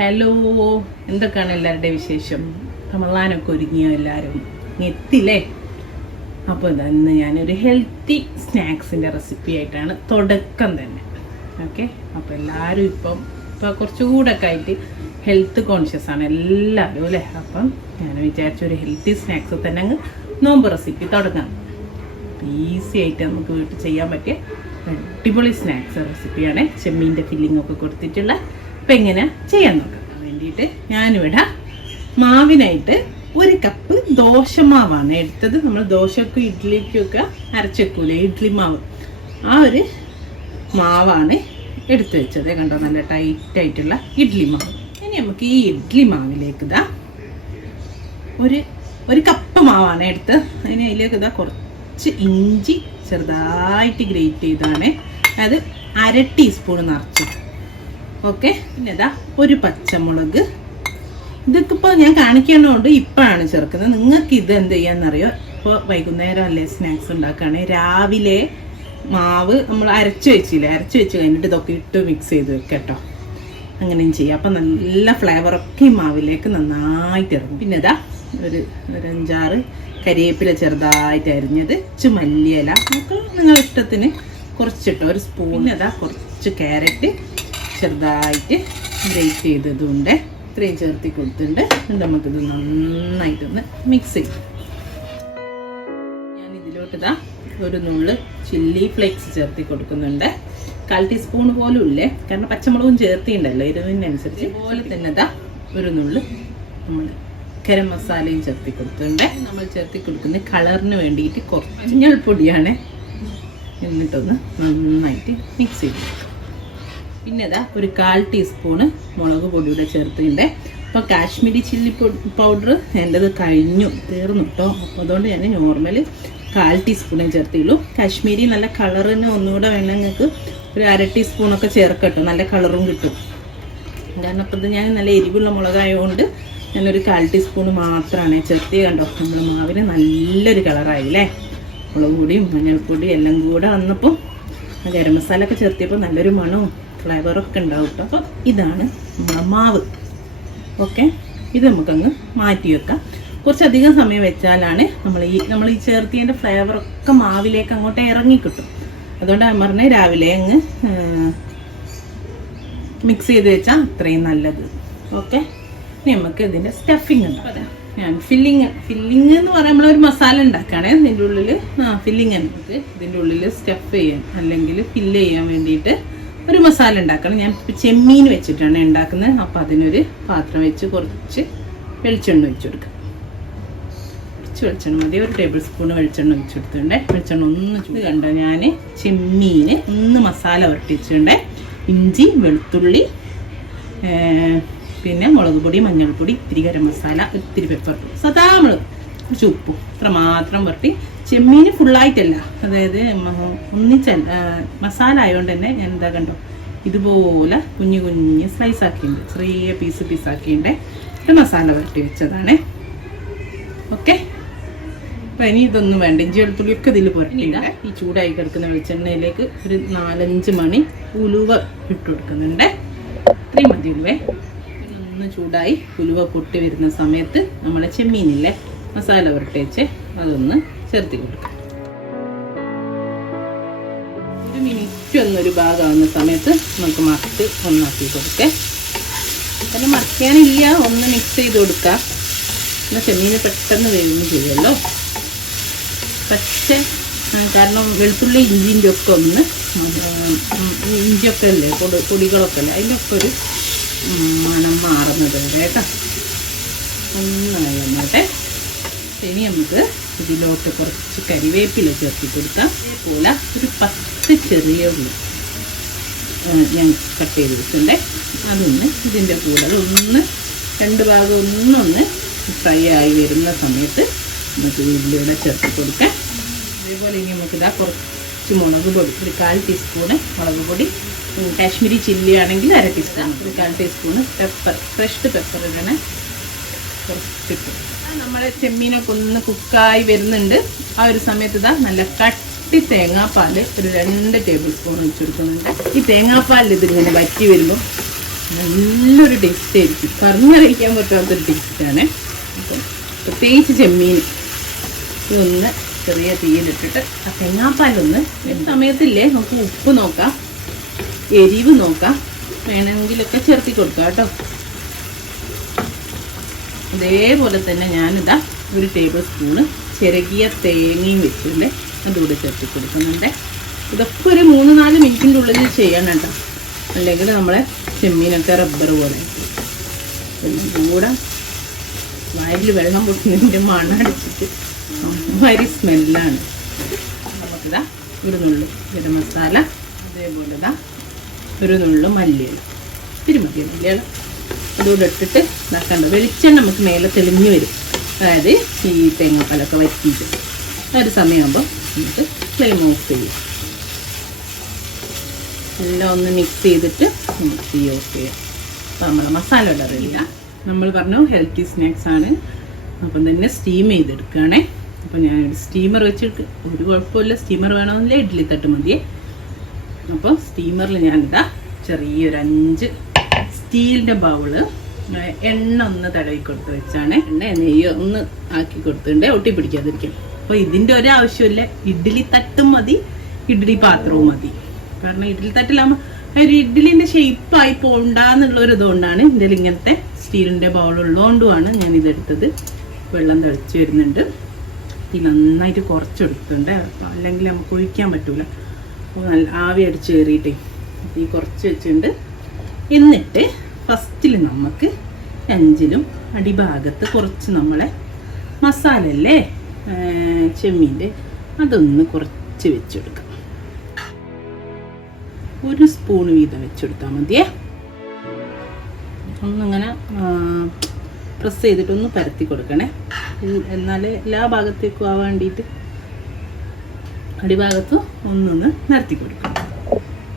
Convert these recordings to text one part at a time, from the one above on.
Hello, എന്തൊക്കെയാണ് എല്ലാവരുടെയും വിശേഷം? റമളാനൊക്കെ ഒരുങ്ങിയോ? എല്ലാവരും എത്തില്ലേ? അപ്പോൾ ഇന്ന് ഞാനൊരു ഹെൽത്തി സ്നാക്സിൻ്റെ റെസിപ്പി ആയിട്ടാണ് തുടക്കം തന്നെ. ഓക്കെ, അപ്പോൾ എല്ലാവരും ഇപ്പോൾ കുറച്ചുകൂടെ ഒക്കെ ആയിട്ട് ഹെൽത്ത് കോൺഷ്യസ് ആണ് എല്ലാവരും അല്ലേ. അപ്പം ഞാൻ വിചാരിച്ചൊരു ഹെൽത്തി സ്നാക്സ് തന്നെ അങ്ങ് നോമ്പ് റെസിപ്പി തുടങ്ങാം. ഈസി ആയിട്ട് നമുക്ക് വീട്ടിൽ ചെയ്യാൻ പറ്റിയ അടിപൊളി സ്നാക്സ് റെസിപ്പിയാണ്. ചെമ്മീൻ്റെ ഫില്ലിംഗ് ഒക്കെ കൊടുത്തിട്ടുള്ള. അപ്പം എങ്ങനെ ചെയ്യാൻ നോക്കാം. വേണ്ടിയിട്ട് ഞാനിവിടെ മാവിനായിട്ട് 1 കപ്പ് ദോശമാവാണ് എടുത്തത്. നമ്മൾ ദോശക്കും ഇഡ്ഡലിക്കൊക്കെ അരച്ചേക്കൂലേ, ഇഡ്ഡലി മാവ്, ആ ഒരു മാവാണ് എടുത്തു വെച്ചത്. കണ്ടോ, നല്ല ടൈറ്റായിട്ടുള്ള ഇഡ്ഡലി മാവ്. ഇനി നമുക്ക് ഈ ഇഡ്ഡലി മാവിലേക്ക് ഒരു കപ്പ് മാവാണ് എടുത്തത്. അതിലേക്ക് കുറച്ച് ഇഞ്ചി ചെറുതായിട്ട് ഗ്രേറ്റ് ചെയ്താണ്, അത് 1/2 ടീസ്പൂൺ നിറച്ചു. ഓക്കെ, പിന്നെ ഒരു പച്ചമുളക്. ഇതൊക്കെ ഇപ്പോൾ ഞാൻ കാണിക്കേണ്ടതുകൊണ്ട് ഇപ്പോഴാണ് ചേർക്കുന്നത്. നിങ്ങൾക്ക് ഇത് എന്ത് ചെയ്യാന്നറിയോ, ഇപ്പോൾ വൈകുന്നേരം അല്ലേ സ്നാക്സ് ഉണ്ടാക്കുകയാണെങ്കിൽ രാവിലെ മാവ് നമ്മൾ അരച്ച് വെച്ച് കഴിഞ്ഞിട്ട് ഇതൊക്കെ ഇട്ട് മിക്സ് ചെയ്ത് വെക്കാം കേട്ടോ. അങ്ങനെയും ചെയ്യാം. അപ്പം നല്ല ഫ്ലേവറൊക്കെ ഈ മാവിലേക്ക് നന്നായിട്ട് ഇറങ്ങും. പിന്നെ ഒരു 5-6 കരിവേപ്പില ചെറുതായിട്ട് അരിഞ്ഞത്, മല്ലിയില നമുക്ക് നിങ്ങളുടെ ഇഷ്ടത്തിന് കുറച്ചിട്ടോ, ഒരു സ്പൂൺ. കുറച്ച് ക്യാരറ്റ് ചെറുതായിട്ട് ഗ്രേറ്റ് ചെയ്തതുകൊണ്ട് ഇത്രയും ചേർത്തി കൊടുത്തിട്ടുണ്ട്. നമുക്കിത് നന്നായിട്ടൊന്ന് മിക്സ് ചെയ്യും. ഞാൻ ഇതിലോട്ട് ഒരു നുള്ള് ചില്ലി ഫ്ലേക്സ് ചേർത്തി കൊടുക്കുന്നുണ്ട്. 1/4 ടീസ്പൂൺ പോലും ഇല്ലേ, കാരണം പച്ചമുളകും ചേർത്തിയുണ്ടല്ലോ എരിവിനനുസരിച്ച്. അതുപോലെ തന്നെ ഒരു നുള്ള് നമ്മൾ ഗരം മസാലയും ചേർത്തി കൊടുത്തിട്ടുണ്ട്. നമ്മൾ ചേർത്തി കൊടുക്കുന്ന കളറിന് വേണ്ടിയിട്ട് കുറച്ച് മഞ്ഞൾപ്പൊടിയാണ്. എന്നിട്ടൊന്ന് നന്നായിട്ട് മിക്സ് ചെയ്ത്. പിന്നെ ഒരു 1/4 ടീസ്പൂണ് മുളക് പൊടിയുടെ ചേർത്തിട്ടുണ്ട്. അപ്പോൾ കാശ്മീരി ചില്ലി പൗഡർ എൻ്റെത് തീർന്നു കേട്ടോ. അപ്പോൾ അതുകൊണ്ട് ഞാൻ നോർമൽ 1/4 ടീസ്പൂണേ ചേർത്തുള്ളൂ. കാശ്മീരി നല്ല കളറിന് ഒന്നുകൂടെ വേണം നിങ്ങൾക്ക് ഒരു 1/2 ടീസ്പൂണൊക്കെ ചേർക്കട്ടോ, നല്ല കളറും കിട്ടും. കാരണം അപ്പോൾ ഞാൻ നല്ല എരിവുള്ള മുളകായതുകൊണ്ട് ഞാനൊരു 1/4 ടീസ്പൂണ് മാത്രമാണ് ചേർത്തി. കണ്ടോ, നമ്മുടെ മാവിന് നല്ലൊരു കളറായില്ലേ. മുളക് പൊടിയും മഞ്ഞൾപ്പൊടിയും എല്ലാം കൂടെ വന്നപ്പോൾ ഗരം മസാല ഒക്കെ ചേർത്തിയപ്പോൾ നല്ലൊരു മണവും ഫ്ലേവറൊക്കെ ഉണ്ടാവും കേട്ടോ. അപ്പോൾ ഇതാണ് നമ്മളെ മാവ്. ഓക്കെ, ഇത് നമുക്കങ്ങ് മാറ്റി വെക്കാം. കുറച്ചധികം സമയം വെച്ചാലാണ് നമ്മൾ ഈ ചേർത്തിയതിൻ്റെ ഫ്ലേവറൊക്കെ മാവിലേക്ക് അങ്ങോട്ട് ഇറങ്ങി കിട്ടും. അതുകൊണ്ടാണ് പറഞ്ഞത് രാവിലെ അങ്ങ് മിക്സ് ചെയ്ത് വെച്ചാൽ അത്രയും നല്ലത്. ഓക്കെ, ഇനി നമുക്ക് ഇതിൻ്റെ സ്റ്റഫിങ് ഉണ്ടാക്കാം. ഞാൻ ഫില്ലിങ് എന്ന് പറയുമ്പോൾ നമ്മളൊരു മസാല ഉണ്ടാക്കുകയാണെ. ഇതിൻ്റെ ഉള്ളിൽ ഫില്ലിങ് നമുക്ക് ഇതിൻ്റെ ഉള്ളിൽ സ്റ്റഫ് ചെയ്യാൻ അല്ലെങ്കിൽ ഫില്ല് ചെയ്യാൻ വേണ്ടിയിട്ട് ഒരു മസാല ഉണ്ടാക്കണം. ഞാൻ ചെമ്മീൻ വെച്ചിട്ടാണ് ഉണ്ടാക്കുന്നത്. അപ്പോൾ അതിനൊരു പാത്രം വെച്ച് കുറച്ച് വെളിച്ചെണ്ണ ഒഴിച്ചു കൊടുക്കുക. കുറച്ച് വെളിച്ചെണ്ണ മതി, 1 ടേബിൾ സ്പൂൺ വെളിച്ചെണ്ണ ഒഴിച്ചു കൊടുത്തിട്ടുണ്ട്. വെളിച്ചെണ്ണ ഒന്ന് കണ്ടോ, ഞാൻ ചെമ്മീൻ മസാല വരട്ടിച്ചിട്ടുണ്ട്. ഇഞ്ചി, വെളുത്തുള്ളി, പിന്നെ മുളക് പൊടി, മഞ്ഞൾപ്പൊടി, ഇത്തിരി ഗരം മസാല, ഇത്തിരി പെപ്പർ, സദാ നമ്മൾ കുറച്ച് ഉപ്പും ഇത്ര മാത്രം വരട്ടി. ചെമ്മീൻ ഫുള്ളായിട്ടല്ല, അതായത് ഒന്നിച്ചല്ല, മസാല ആയതുകൊണ്ട് തന്നെ ഞാൻ കണ്ടോ ഇതുപോലെ കുഞ്ഞു സ്ലൈസ് ആക്കിയിട്ടുണ്ട്, ചെറിയ പീസാക്കിയിട്ടുണ്ട്. ഇത് മസാല വരട്ടി വെച്ചതാണ്. ഓക്കെ, അപ്പം ഇനി ഇതൊന്നും വേണ്ട. ഇഞ്ചി വെളുത്തുള്ളിയൊക്കെ ഇതിൽ പുരട്ടിയില്ല. ഈ ചൂടായി കിടക്കുന്ന വെളിച്ചെണ്ണയിലേക്ക് ഒരു 4-5 മണി ഉലുവ ഇട്ട് കൊടുക്കുന്നുണ്ട്. ഇത്രയും മതി ഉലുവേ. ഒന്ന് ചൂടായി ഉലുവ പൊട്ടി വരുന്ന സമയത്ത് നമ്മളെ ചെമ്മീനില്ലേ മസാല പുരട്ടി വെച്ച് അതൊന്ന് ചേർത്തി കൊടുക്കാം. 1 മിനിറ്റ് ഒന്നൊരു ഭാഗമാകുന്ന സമയത്ത് നമുക്ക് മറിച്ച് ഒന്നാക്കി കൊടുക്കാം. പിന്നെ മറിക്കാനില്ല, ഒന്ന് മിക്സ് ചെയ്ത് കൊടുക്കുക. എന്നാൽ ചെമ്മീന് പെട്ടെന്ന് വേവുകയും ചെയ്യുമല്ലോ. പക്ഷേ കാരണം വെളുത്തുള്ളി ഇഞ്ചിൻ്റെ ഒക്കെ ഒന്ന് ഇഞ്ചിയൊക്കെ അല്ലേ, പൊടികളൊക്കെ അല്ലേ, അതിൻ്റെ ഒക്കെ ഒരു മണം മാറുന്നത് വരെ കേട്ടോ. ഒന്നായി വന്നോട്ടെ. ഇനി നമുക്ക് ഇതിലോട്ട് കുറച്ച് കരിവേപ്പില ചേർത്തി കൊടുക്കാം. അതേപോലെ ഒരു 10 ചെറിയ ഉള്ളി ഞാൻ കട്ട് ചെയ്ത് വെച്ചിട്ടുണ്ട്. അതൊന്ന് ഇതിൻ്റെ കൂടെ ഒന്ന് 2 ഭാഗം ഒന്നൊന്ന് ഫ്രൈ ആയി വരുന്ന സമയത്ത് നമുക്ക് ഉള്ളിയുടെ ചേർത്ത് കൊടുക്കാം. അതേപോലെ ഇനി നമുക്ക് കുറച്ച് മുളക് പൊടി, ഒരു 1/4 ടീസ്പൂണ് മുളക് പൊടി. കാശ്മീരി ചില്ലി ആണെങ്കിൽ 1/2 ടീസ്പൂൺ, ഒരു 1/4 ടീസ്പൂണ് പെപ്പർ, ഫ്രഷ് പെപ്പർ ഇടണേ കുറച്ചിട്ട്. നമ്മുടെ ചെമ്മീനൊക്കെ ഒന്ന് കുക്കായി വരുന്നുണ്ട്. ആ ഒരു സമയത്ത് നല്ല കട്ടി തേങ്ങാപ്പാൽ ഒരു 2 ടേബിൾ സ്പൂൺ ഒഴിച്ചു കൊടുക്കുന്നുണ്ട്. ഈ തേങ്ങാപ്പാലിൽ ഇതിങ്ങനെ വറ്റി വരുമ്പോൾ നല്ലൊരു ടേസ്റ്റ് ആയിരിക്കും, പറഞ്ഞറിയിക്കാൻ പറ്റാത്തൊരു ടേസ്റ്റാണ്. അപ്പം പ്രത്യേകിച്ച് ചെമ്മീൻ ഇതൊന്ന് ചെറിയ തീയിലിട്ടിട്ട് ആ തേങ്ങാപ്പാലൊന്ന് സമയത്തില്ലേ നമുക്ക് ഉപ്പ് നോക്കാം, എരിവ് നോക്കാം, വേണമെങ്കിലൊക്കെ ചേർത്തി കൊടുക്കാം കേട്ടോ. അതേപോലെ തന്നെ ഞാനിതാ 1 ടേബിൾ സ്പൂണ് ചിരകിയ തേങ്ങയും വെച്ചിട്ടുണ്ട്, അതുകൂടെ ചേർത്തി കൊടുക്കുന്നുണ്ട്. ഇതൊക്കെ ഒരു 3-4 മിനിറ്റിൻ്റെ ഉള്ളിൽ ചെയ്യണം കേട്ടോ, അല്ലെങ്കിൽ നമ്മളെ ചെമ്മീനൊക്കെ റബ്ബർ പോലെ. എല്ലാം കൂടെ വായിൽ വെള്ളം പൊട്ടുന്നതിൻ്റെ മണടിച്ചിട്ട് അമ്മാതിരി സ്മെല്ലാണ്. നമുക്കിതാ 1 നുള്ളു ഗരം മസാല, അതേപോലെ ഇതാ 1 നുള്ളു മല്ലിയില, തിരുമതി മല്ലിയില അതുകൂടെ ഇട്ടിട്ട് ഇതാക്കണ്ട. വെളിച്ചെണ്ണ നമുക്ക് മേലെ തെളിഞ്ഞ് വരും, അതായത് ഈ തേങ്ങാപ്പാലൊക്കെ വറ്റിയിട്ട് ഒരു സമയമാകുമ്പോൾ നമുക്ക് ഫ്ലെയിം ഓഫ് ചെയ്യാം. എല്ലാം ഒന്ന് മിക്സ് ചെയ്തിട്ട് നമുക്ക് തീ ഓഫ് ചെയ്യാം. അപ്പോൾ നമ്മളെ മസാല ഇവിടെ റെഡിയില്ല. നമ്മൾ പറഞ്ഞു ഹെൽത്തി സ്നാക്സ് ആണ്, അപ്പം തന്നെ സ്റ്റീം ചെയ്തെടുക്കുകയാണേ. അപ്പോൾ ഞാനൊരു സ്റ്റീമർ വെച്ചിട്ട്, ഒരു കുഴപ്പമില്ല, സ്റ്റീമർ വേണമെന്നില്ല, ഇഡ്ഡലി തട്ട് മതിയേ. അപ്പോൾ സ്റ്റീമറിൽ ഞാനിതാ ചെറിയൊരു 5 സ്റ്റീലിൻ്റെ ബൗള് എണ്ണ ഒന്ന് തടവി കൊടുത്ത് വെച്ചാണ്. എണ്ണ നെയ്യ് ഒന്ന് ആക്കി കൊടുത്തിട്ടുണ്ട്, ഒട്ടി പിടിക്കാതിരിക്കും. അപ്പോൾ ഇതിൻ്റെ ഒരാവശ്യമില്ല, ഇഡ്ഡലി തട്ടും മതി, ഇഡ്ഡലി പാത്രവും മതി. കാരണം ഇഡ്ഡലി തട്ടിലാകുമ്പോൾ ഒരു ഇഡ്ഡലിൻ്റെ ഷേപ്പായി പോകണ്ടെന്നുള്ളൊരു ഇതുകൊണ്ടാണ് ഇതിൽ ഇങ്ങനത്തെ സ്റ്റീലിൻ്റെ ബൗളുള്ളതുകൊണ്ടുമാണ് ഞാൻ ഇതെടുത്തത്. വെള്ളം തിളച്ച് വരുന്നുണ്ട്, തീ നന്നായിട്ട് കുറച്ചെടുത്തിട്ടുണ്ട്, അല്ലെങ്കിൽ നമുക്ക് ഒഴിക്കാൻ പറ്റൂല. അപ്പോൾ നല്ല ആവി അടിച്ച് കയറിയിട്ടേ തീ കുറച്ച് വെച്ചിട്ടുണ്ട്. എന്നിട്ട് ഫസ്റ്റിൽ നമുക്ക് 5ലും അടിഭാഗത്ത് കുറച്ച് നമ്മളെ മസാല അല്ലേ ചെമ്മീൻ്റെ അതൊന്ന് കുറച്ച് വെച്ചെടുക്കാം. 1 സ്പൂൺ വീതം വെച്ചെടുത്താൽ മതിയേ. ഒന്നിങ്ങനെ പ്രസ് ചെയ്തിട്ടൊന്ന് പരത്തി കൊടുക്കണേ, എന്നാലേ എല്ലാ ഭാഗത്തേക്കും ആവാൻ വേണ്ടിയിട്ട് അടിഭാഗത്ത് ഒന്നൊന്ന് നിരത്തി കൊടുക്കണം.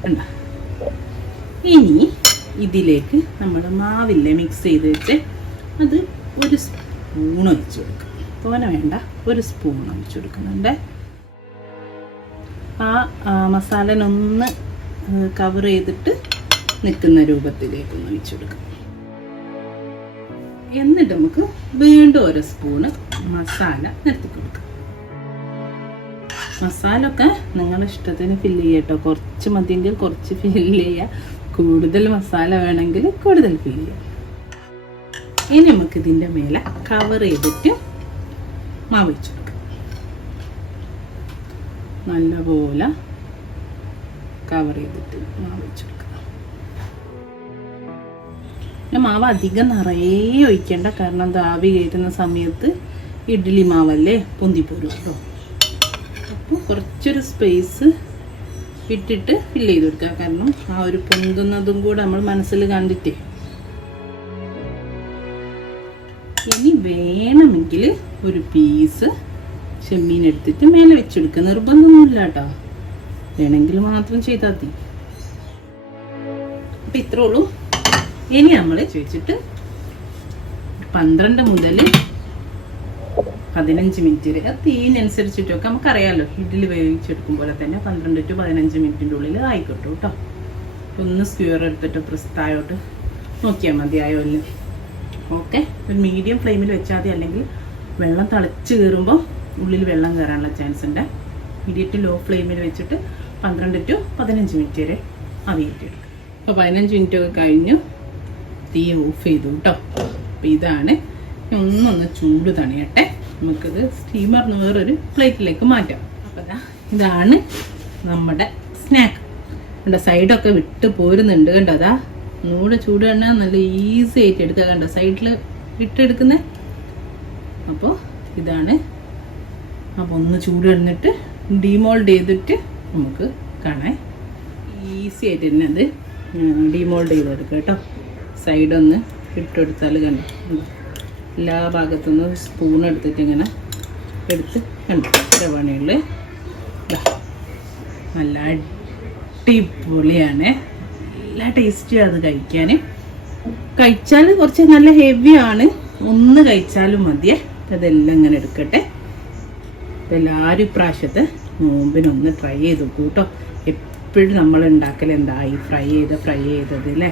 കണ്ടോ? ഇനി ഇതിലേക്ക് നമ്മുടെ മാവില്ലേ മിക്സ് ചെയ്ത് വെച്ച് അത് 1 സ്പൂൺ ഒഴിച്ചു കൊടുക്കും. തോനെ വേണ്ട, 1 സ്പൂൺ ഒഴിച്ചു കൊടുക്കുന്നുണ്ട്. ആ മസാലനൊന്ന് കവർ ചെയ്തിട്ട് നിൽക്കുന്ന രൂപത്തിലേക്കൊന്ന് ഒഴിച്ചു കൊടുക്കാം. എന്നിട്ട് നമുക്ക് വീണ്ടും 1 സ്പൂണ് മസാല നിരത്തി കൊടുക്കാം. മസാല ഒക്കെ നിങ്ങളുടെ ഇഷ്ടത്തിന് ഫില്ല് ചെയ്യുക കേട്ടോ, കുറച്ച് മതിയെങ്കിൽ കുറച്ച് ഫില്ല് ചെയ്യുക, കൂടുതൽ മസാല വേണമെങ്കിൽ കൂടുതൽ ഫില്ല് ചെയ്യാം. ഇനി നമുക്ക് ഇതിൻ്റെ മേലെ കവർ ചെയ്തിട്ട് മാവ് വെച്ച് കൊടുക്കാം. നല്ലപോലെ കവർ ചെയ്തിട്ട് മാവ് വെച്ച് കൊടുക്കാം. മാവ് അധികം നിറയെ ഒഴിക്കേണ്ട, കാരണം അത് ആവി കയറ്റുന്ന സമയത്ത് ഇഡ്ഡലി മാവല്ലേ പൊന്തിപ്പോരും കേട്ടോ. അപ്പോൾ കുറച്ചൊരു സ്പേസ് ഇട്ടിട്ട് ഫില്ല് ചെയ്ത് കൊടുക്കുക, കാരണം ആ ഒരു പൊന്തുന്നതും കൂടെ നമ്മൾ മനസ്സിൽ കണ്ടിട്ടേ. ഇനി വേണമെങ്കിൽ 1 പീസ് ചെമ്മീൻ എടുത്തിട്ട് മേലെ വെച്ചെടുക്കുക, നിർബന്ധമൊന്നുമില്ല കേട്ടോ, വേണമെങ്കിൽ മാത്രം ചെയ്താൽ മതി. അപ്പം ഇത്രേ ഉള്ളൂ. ഇനി നമ്മൾ ചോദിച്ചിട്ട് 12 മുതൽ 15 മിനിറ്റ് വരെ, തീനനുസരിച്ചിട്ടൊക്കെ നമുക്കറിയാമല്ലോ, ഇഡ്ഡലി വേവിച്ചെടുക്കും പോലെ തന്നെ 12 to 15 മിനിറ്റിൻ്റെ ഉള്ളിൽ ആയിക്കോട്ടെ കേട്ടോ. ഒന്ന് സ്ക്യൂർ എടുത്തിട്ട് പ്രസ് താഴോട്ട് നോക്കിയാൽ മതി ആയോല്ലേ. ഓക്കെ, ഒരു മീഡിയം ഫ്ലെയിമിൽ വെച്ചാൽ മതി, അല്ലെങ്കിൽ വെള്ളം തിളച്ച് കയറുമ്പോൾ ഉള്ളിൽ വെള്ളം കയറാനുള്ള ചാൻസ് ഉണ്ട്. മീഡിയം ടു ലോ ഫ്ലെയിമിൽ വെച്ചിട്ട് 12 to 15 മിനിറ്റ് വരെ അവിയിട്ടെടുക്കും. അപ്പോൾ 15 മിനിറ്റ് ഒക്കെ കഴിഞ്ഞു, തീ ഓഫ് ചെയ്തു കേട്ടോ. അപ്പോൾ ഇതാണ്, ഒന്നൊന്ന് ചൂട് തണിയട്ടെ, നമുക്കിത് സ്റ്റീമറിന് വേറൊരു പ്ലേറ്റിലേക്ക് മാറ്റാം. അപ്പോൾ ഇതാണ് നമ്മുടെ സ്നാക്ക്. കണ്ടോ, സൈഡൊക്കെ വിട്ട് പോരുന്നുണ്ട് കണ്ടോ, അതാ ഒന്നുകൂടെ ചൂട് തന്നെ നല്ല ഈസി ആയിട്ട് എടുക്കുക. കണ്ടോ, സൈഡിൽ ഇട്ടെടുക്കുന്നത്. അപ്പോൾ ഇതാണ്. അപ്പോൾ ഒന്ന് ചൂട് കഴിഞ്ഞിട്ട് ഡീമോൾഡ് ചെയ്തിട്ട് നമുക്ക് കാണാൻ ഈസി ആയിട്ട് തന്നെ അത് ഡീമോൾഡ് ചെയ്തെടുക്കുക കേട്ടോ. സൈഡൊന്ന് ഇട്ടെടുത്താൽ കണ്ടോ, എല്ലാ ഭാഗത്തുനിന്ന് സ്പൂൺ എടുത്തിട്ട് ഇങ്ങനെ എടുത്ത് കണ്ടു പണികൾ നല്ല അടിപൊളിയാണ്, നല്ല ടേസ്റ്റിയാണ് അത് കഴിക്കാൻ. കഴിച്ചാൽ കുറച്ച് നല്ല ഹെവിയാണ്, ഒന്ന് കഴിച്ചാലും മതിയേ. അതെല്ലാം ഇങ്ങനെ എടുക്കട്ടെ. അപ്പോൾ എല്ലാവരും ഇപ്രാവശ്യത്തെ നോമ്പിനൊന്ന് ട്രൈ ചെയ്ത് നോക്കൂ കേട്ടോ. എപ്പോഴും നമ്മൾ ഉണ്ടാക്കൽ എന്താ ഈ ഫ്രൈ ചെയ്തത് അല്ലേ,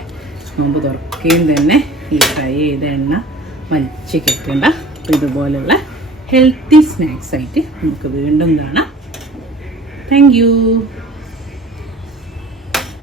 നോമ്പ് തുറക്കുകയും തന്നെ ഈ ഫ്രൈ ചെയ്ത എണ്ണ വലിച്ച് കെട്ടേണ്ട. അപ്പോൾ ഇതുപോലുള്ള ഹെൽത്തി സ്നാക്സ് ആയിട്ട് നമുക്ക് വീണ്ടും കാണാം. Thank you.